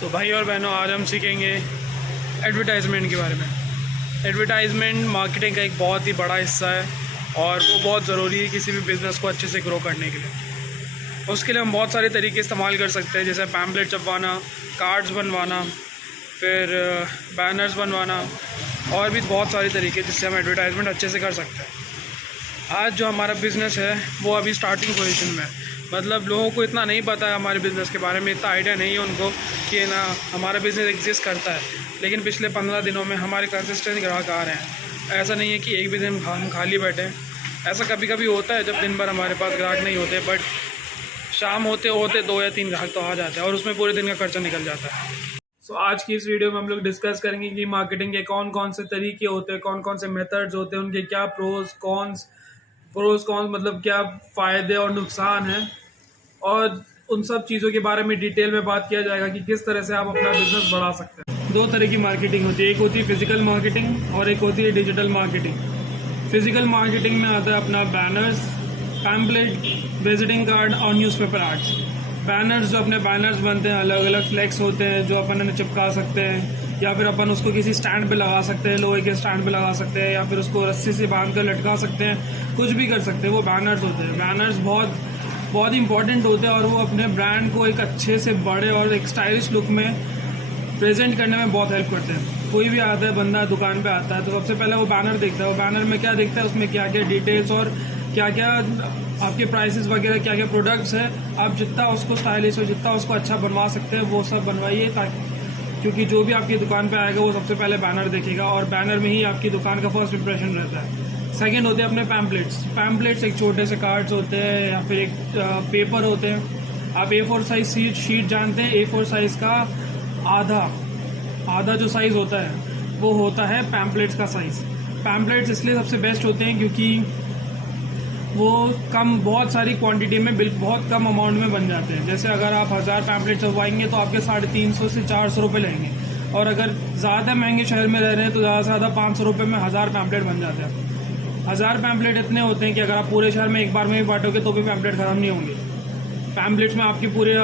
तो भाई और बहनों, आज हम सीखेंगे एडवर्टाइजमेंट के बारे में। एडवर्टाइजमेंट मार्केटिंग का एक बहुत ही बड़ा हिस्सा है और वो बहुत ज़रूरी है किसी भी बिज़नेस को अच्छे से ग्रो करने के लिए। उसके लिए हम बहुत सारे तरीके इस्तेमाल कर सकते हैं, जैसे पैम्पलेट छपवाना, कार्ड्स बनवाना, फिर बैनर्स बनवाना और भी बहुत सारे तरीके जिससे हम एडवर्टाइजमेंट अच्छे से कर सकते हैं। आज जो हमारा बिज़नेस है वो अभी स्टार्टिंग पोजीशन में है, मतलब लोगों को इतना नहीं पता है हमारे बिज़नेस के बारे में, इतना आइडिया नहीं है उनको कि ना हमारा बिज़नेस एग्जिस्ट करता है। लेकिन पिछले 15 दिनों में हमारे कंसिस्टेंट ग्राहक आ रहे हैं। ऐसा नहीं है कि एक भी दिन हम खाली बैठे हैं। ऐसा कभी कभी होता है जब दिन भर हमारे पास ग्राहक नहीं होते, बट शाम होते होते 2 या 3 ग्राहक तो आ जाते हैं और उसमें पूरे दिन का खर्चा निकल जाता है। सो आज की इस वीडियो में हम लोग डिस्कस करेंगे कि मार्केटिंग के कौन कौन से तरीके होते हैं, कौन कौन से मेथड्स होते हैं, उनके क्या प्रोज कॉन्स मतलब क्या फ़ायदे और नुकसान हैं, और उन सब चीज़ों के बारे में डिटेल में बात किया जाएगा कि किस तरह से आप अपना बिजनेस बढ़ा सकते हैं। 2 तरह की मार्केटिंग होती है, एक होती है फिजिकल मार्केटिंग और एक होती है डिजिटल मार्केटिंग। फिजिकल मार्केटिंग में आता है अपना बैनर्स, पैम्पलेट, विजिटिंग कार्ड और न्यूज़पेपर आर्ट्स। बैनर्स, जो अपने बैनर्स बनते हैं, अलग अलग फ्लेक्स होते हैं जो अपन चिपका सकते हैं, या फिर अपन उसको किसी स्टैंड पे लगा सकते हैं, लोहे के स्टैंड पे लगा सकते हैं, या फिर उसको रस्सी से बांध कर लटका सकते हैं, कुछ भी कर सकते हैं। वो बैनर्स होते हैं। बैनर्स बहुत इंपॉर्टेंट होते हैं और वो अपने ब्रांड को एक अच्छे से बड़े और एक स्टाइलिश लुक में प्रेजेंट करने में बहुत हेल्प करते हैं। कोई भी आता है बंदा दुकान पे आता है तो सबसे पहले वो बैनर देखता है। वो बैनर में क्या देखता है, उसमें क्या क्या डिटेल्स और क्या क्या आपके प्राइसेस वगैरह, क्या क्या प्रोडक्ट्स है। आप जितना उसको स्टाइलिश और जितना उसको अच्छा बनवा सकते हैं वो सब बनवाइए, ताकि क्योंकि जो भी आपकी दुकान पे आएगा वो सबसे पहले बैनर देखेगा और बैनर में ही आपकी दुकान का फर्स्ट इंप्रेशन रहता है। सेकंड होते हैं अपने पैम्पलेट्स एक छोटे से कार्ड्स होते हैं या फिर एक पेपर होते हैं। आप A4 साइज शीट जानते हैं? A4 साइज का आधा जो साइज़ होता है वो होता है पैम्पलेट्स का साइज़। पैम्पलेट्स इसलिए सबसे बेस्ट होते हैं क्योंकि वो बहुत सारी क्वांटिटी में बहुत कम अमाउंट में बन जाते हैं। जैसे अगर आप 1000 पैम्पलेट छपवाएंगे तो आपके 350 से 400 रुपये लेंगे, और अगर ज़्यादा महंगे शहर में रह रहे हैं तो ज़्यादा से ज़्यादा 500 रुपये में 1000 पैम्पलेट बन जाते हैं। 1000 पैम्पलेट इतने होते हैं कि अगर आप पूरे शहर में एक बार में भी बांटोगे तो भी पैम्पलेट ख़राब नहीं होंगे। पैम्पलेट्स में आपकी पूरे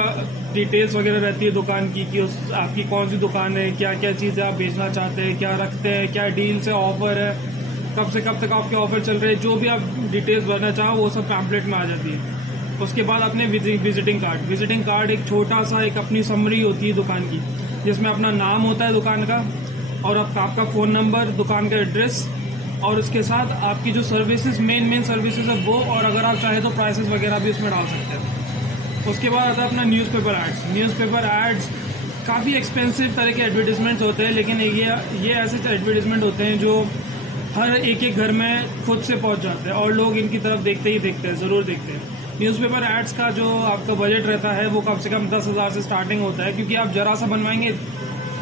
डिटेल्स वगैरह रहती है दुकान की, कि आपकी कौन सी दुकान है, क्या क्या चीज़ें आप बेचना चाहते हैं, क्या रखते हैं, क्या डील्स है, ऑफ़र है, कब से कब तक आपके ऑफ़र चल रहे हैं, जो भी आप डिटेल्स भरना चाहो वो सब पैम्पलेट में आ जाती है। उसके बाद अपने विजिटिंग कार्ड एक छोटा सा एक अपनी समरी होती है दुकान की, जिसमें अपना नाम होता है दुकान का और आपका फ़ोन नंबर, दुकान का एड्रेस, और उसके साथ आपकी जो सर्विसेज मेन सर्विसेज है वो, और अगर आप चाहें तो प्राइसेस वगैरह भी उसमें डाल सकते हैं। उसके बाद आता है अपना न्यूज़पेपर एड्स काफ़ी एक्सपेंसिव तरह के एडवर्टीजमेंट्स होते हैं, लेकिन ये ऐसे एडवर्टीजमेंट होते हैं जो हर एक घर में खुद से पहुंच जाते हैं और लोग इनकी तरफ देखते हैं, ज़रूर देखते हैं। न्यूज़पेपर एड्स का जो आपका बजट रहता है वो कम से कम 10,000 से स्टार्टिंग होता है, क्योंकि आप जरा सा बनवाएंगे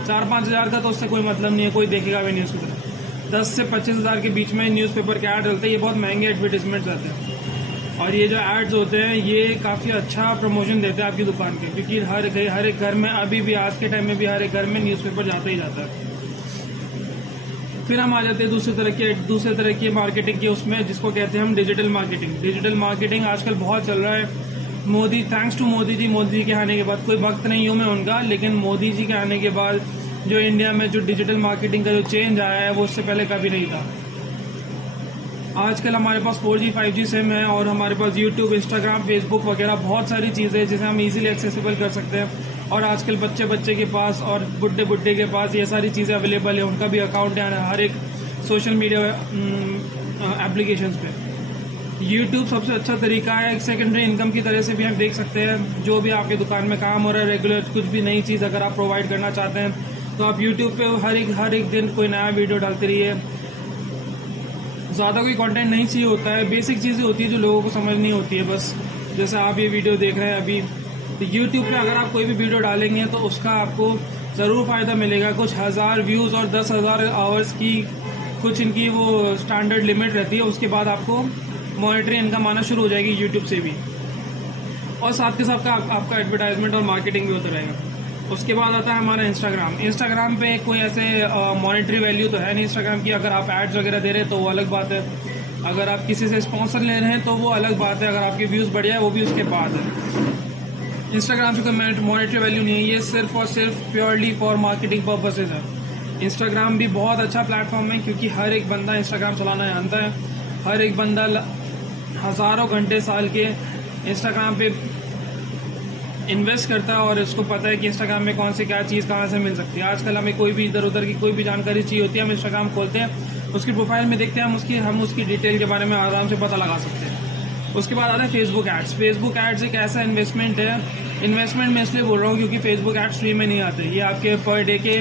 4-5 हज़ार का तो उससे कोई मतलब नहीं है, कोई देखेगा भी नहीं उसकी तरफ। 10 से 25 हज़ार के बीच में न्यूज़पेपर के ऐड डलते हैं। ये बहुत महंगे एडवर्टीजमेंट्स रहते हैं, और ये जो एड्स होते हैं ये काफ़ी अच्छा प्रमोशन देते हैं आपकी दुकान के, क्योंकि हर एक घर में अभी भी आज के टाइम में भी हर एक घर में न्यूज़पेपर जाता ही जाता है। फिर हम आ जाते हैं दूसरे तरह की मार्केटिंग की, उसमें जिसको कहते हैं हम डिजिटल मार्केटिंग आजकल बहुत चल रहा है। थैंक्स टू मोदी जी के आने के बाद, कोई वक्त नहीं हूँ मैं उनका, लेकिन मोदी जी के आने के बाद जो इंडिया में जो डिजिटल मार्केटिंग का जो चेंज आया है वो उससे पहले कभी नहीं था। आजकल हमारे पास 4G 5G सिम है और हमारे पास यूट्यूब, इंस्टाग्राम, फेसबुक वगैरह बहुत सारी चीज़ें हैं जिसे हम इजीली एक्सेसिबल कर सकते हैं। और आजकल बच्चे के पास और बुड्ढे के पास ये सारी चीज़ें अवेलेबल है, उनका भी अकाउंट है हर एक सोशल मीडिया एप्लीकेशंस पे। यूट्यूब सबसे अच्छा तरीका है, एक सेकेंडरी इनकम की तरह से भी हम देख सकते हैं। जो भी आपके दुकान में काम हो रहा है रेगुलर, कुछ भी नई चीज़ अगर आप प्रोवाइड करना चाहते हैं तो आप यूट्यूब पे हर एक दिन कोई नया वीडियो डालते रहिए। ज़्यादा कोई कंटेंट नहीं चाहिए होता है, बेसिक चीज़ें होती है जो लोगों को समझ नहीं होती है। बस जैसे आप ये वीडियो देख रहे हैं अभी, तो यूट्यूब पे अगर आप कोई भी वीडियो डालेंगे तो उसका आपको ज़रूर फ़ायदा मिलेगा। कुछ 1000 व्यूज़ और 10,000 आवर्स की कुछ इनकी वो स्टैंडर्ड लिमिट रहती है, उसके बाद आपको मॉनेटरी इनकम आना शुरू हो जाएगी यूट्यूब से भी, और साथ के साथ आपका एडवर्टाइजमेंट और मार्केटिंग भी होता रहेगा। उसके बाद आता है हमारा इंस्टाग्राम पे कोई ऐसे मॉनेटरी वैल्यू तो है नहीं इंस्टाग्राम की। अगर आप एड्स वगैरह दे रहे हैं तो वो अलग बात है, अगर आप किसी से स्पॉन्सर ले रहे हैं तो वो अलग बात है, अगर आपके व्यूज़ बढ़िया है वो भी उसके बाद है। इंस्टाग्राम से कोई मॉनेटरी वैल्यू नहीं है, ये सिर्फ और सिर्फ प्योरली फॉर मार्केटिंग पर्पसेज है। इंस्टाग्राम भी बहुत अच्छा प्लेटफॉर्म है क्योंकि हर एक बंदा इंस्टाग्राम चलाना जानता है, हर एक बंदा हज़ारों घंटे साल के इंस्टाग्राम पे इन्वेस्ट करता है और उसको पता है कि इंस्टाग्राम में कौन सी क्या चीज़ कहाँ से मिल सकती है। आजकल हमें कोई भी इधर उधर की कोई भी जानकारी चाहिए होती है, हम इंस्टाग्राम खोलते हैं, उसकी प्रोफाइल में देखते हैं, हम उसकी डिटेल के बारे में आराम से पता लगा सकते हैं। उसके बाद आता है फेसबुक एड्स। फेसबुक एड्स एक ऐसा इन्वेस्टमेंट है, इन्वेस्टमेंट मैं इसलिए बोल रहा हूँ क्योंकि फेसबुक एड्स फ्री में नहीं आते। ये आपके पर डे के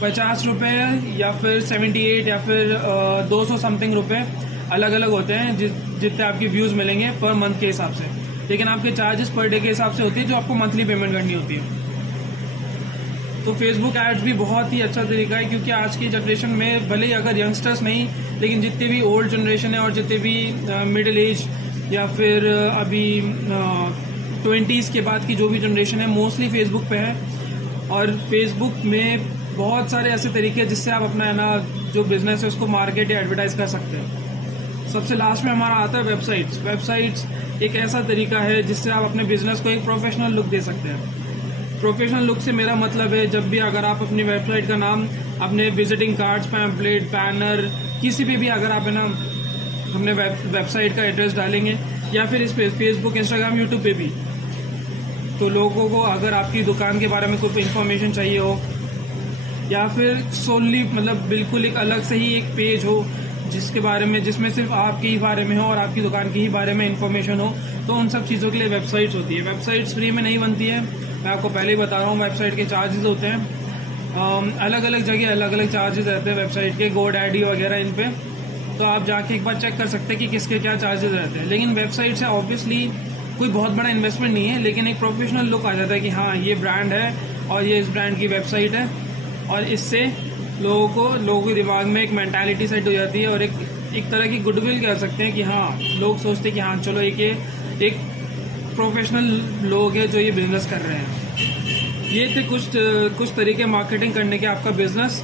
50 रुपये या फिर 78 या फिर 200 समथिंग रुपये अलग अलग होते हैं जितने आपकी व्यूज़ मिलेंगे पर मंथ के हिसाब से, लेकिन आपके चार्जेस पर डे के हिसाब से होती है जो आपको मंथली पेमेंट करनी होती है। तो फेसबुक एड्स भी बहुत ही अच्छा तरीका है क्योंकि आज की जनरेशन में भले ही अगर यंगस्टर्स नहीं, लेकिन जितने भी ओल्ड जनरेशन है और जितने भी मिडिल एज या फिर अभी 20s के बाद की जो भी जनरेशन है मोस्टली फेसबुक पे है। और फेसबुक में बहुत सारे ऐसे तरीके हैं जिससे आप अपना ना जो बिज़नेस है उसको मार्केट या एडवर्टाइज कर सकते हैं। सबसे लास्ट में हमारा आता है वेबसाइट्स एक ऐसा तरीका है जिससे आप अपने बिजनेस को एक प्रोफेशनल लुक दे सकते हैं। प्रोफेशनल लुक से मेरा मतलब है जब भी अगर आप अपनी वेबसाइट का नाम अपने विजिटिंग कार्ड्स, पैम्पलेट, बैनर किसी पे भी अगर आप है ना अपने वेबसाइट का एड्रेस डालेंगे या फिर इस पे फेसबुक, इंस्टाग्राम, यूट्यूब पे भी, तो लोगों को अगर आपकी दुकान के बारे में कोई इन्फॉर्मेशन चाहिए हो या फिर सोनली मतलब बिल्कुल एक अलग से ही एक पेज हो जिसके बारे में जिसमें सिर्फ आपके ही बारे में हो और आपकी दुकान के ही बारे में इन्फॉर्मेशन हो, तो उन सब चीज़ों के लिए वेबसाइट्स होती है। वेबसाइट्स फ्री में नहीं बनती है, मैं आपको पहले ही बता रहा हूँ। वेबसाइट के चार्जेस होते हैं, अलग अलग जगह अलग अलग चार्जेस रहते हैं वेबसाइट के, GoDaddy वगैरह इन पे, तो आप जाके एक बार चेक कर सकते हैं कि किसके क्या चार्जेस रहते हैं। लेकिन वेबसाइट से ऑब्वियसली कोई बहुत बड़ा इन्वेस्टमेंट नहीं है, लेकिन एक प्रोफेशनल लुक आ जाता है कि हाँ ये ब्रांड है और ये इस ब्रांड की वेबसाइट है, और इससे लोगों के दिमाग में एक मेंटालिटी सेट हो जाती है और एक तरह की गुडविल कह सकते हैं कि हाँ लोग सोचते हैं कि हाँ चलो एक प्रोफेशनल लोग हैं जो ये बिजनेस कर रहे हैं। ये थे कुछ तरीके मार्केटिंग करने के आपका बिजनेस।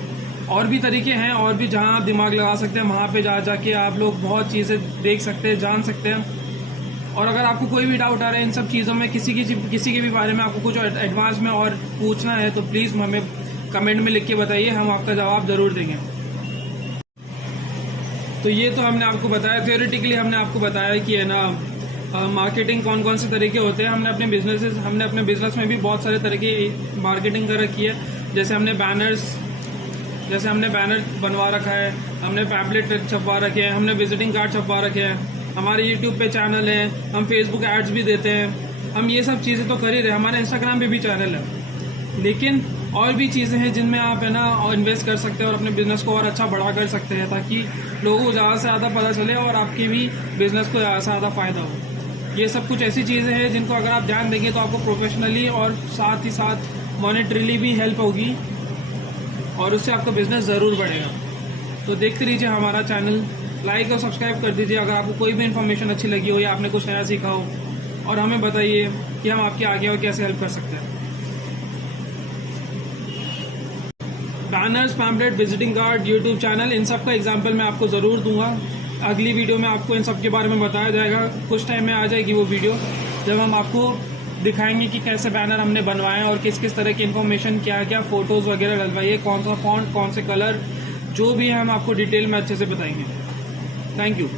और भी तरीके हैं और भी जहाँ आप दिमाग लगा सकते हैं, वहाँ पे जाके आप लोग बहुत चीज़ें देख सकते हैं, जान सकते हैं। और अगर आपको कोई भी डाउट आ रहा है इन सब चीज़ों में, किसी के भी बारे में आपको कुछ एडवांस में और पूछना है तो प्लीज़ हमें कमेंट में लिख के बताइए, हम आपका जवाब ज़रूर देंगे। तो ये तो हमने आपको बताया, थियोरेटिकली हमने आपको बताया कि है ना मार्केटिंग कौन कौन से तरीके होते हैं। हमने अपने बिजनेस में भी बहुत सारे तरीके मार्केटिंग कर रखी है। जैसे हमने बैनर बनवा रखा है, हमने पैम्पलेट छपवा रखे हैं, हमने विजिटिंग कार्ड छपवा रखे हैं, हमारे यूट्यूब पे चैनल है, हम फेसबुक एड्स भी देते हैं, हम ये सब चीज़ें तो कर ही रहे। हमारे इंस्टाग्राम पे भी चैनल है, लेकिन और भी चीज़ें हैं जिनमें आप है ना इन्वेस्ट कर सकते हैं और अपने बिज़नेस को और अच्छा बढ़ा कर सकते हैं, ताकि लोगों को ज़्यादा से ज़्यादा पता चले और आपके भी बिज़नेस को ज़्यादा से ज़्यादा फ़ायदा हो। ये सब कुछ ऐसी चीज़ें हैं जिनको अगर आप ध्यान देंगे तो आपको प्रोफेशनली और साथ ही साथ मॉनेटरीली भी हेल्प होगी और उससे आपका बिज़नेस ज़रूर बढ़ेगा। तो देखते रहिए हमारा चैनल, लाइक और सब्सक्राइब कर दीजिए अगर आपको कोई भी इन्फॉर्मेशन अच्छी लगी हो या आपने कुछ नया सीखा हो, और हमें बताइए कि हम आपके आगे और कैसे हेल्प कर सकते हैं। Banners, pamphlet, visiting card, YouTube channel, इन सब का एग्जाम्पल मैं आपको ज़रूर दूंगा। अगली वीडियो में आपको इन सब के बारे में बताया जाएगा। कुछ टाइम में आ जाएगी वो वीडियो जब हम आपको दिखाएंगे कि कैसे बैनर हमने बनवाए और किस किस तरह की इन्फॉर्मेशन, क्या क्या फ़ोटोज़ वगैरह डलवाइए, कौन सा फॉन्ट, कौन से कलर, जो भी है हम आपको डिटेल में अच्छे से बताएंगे। Thank you.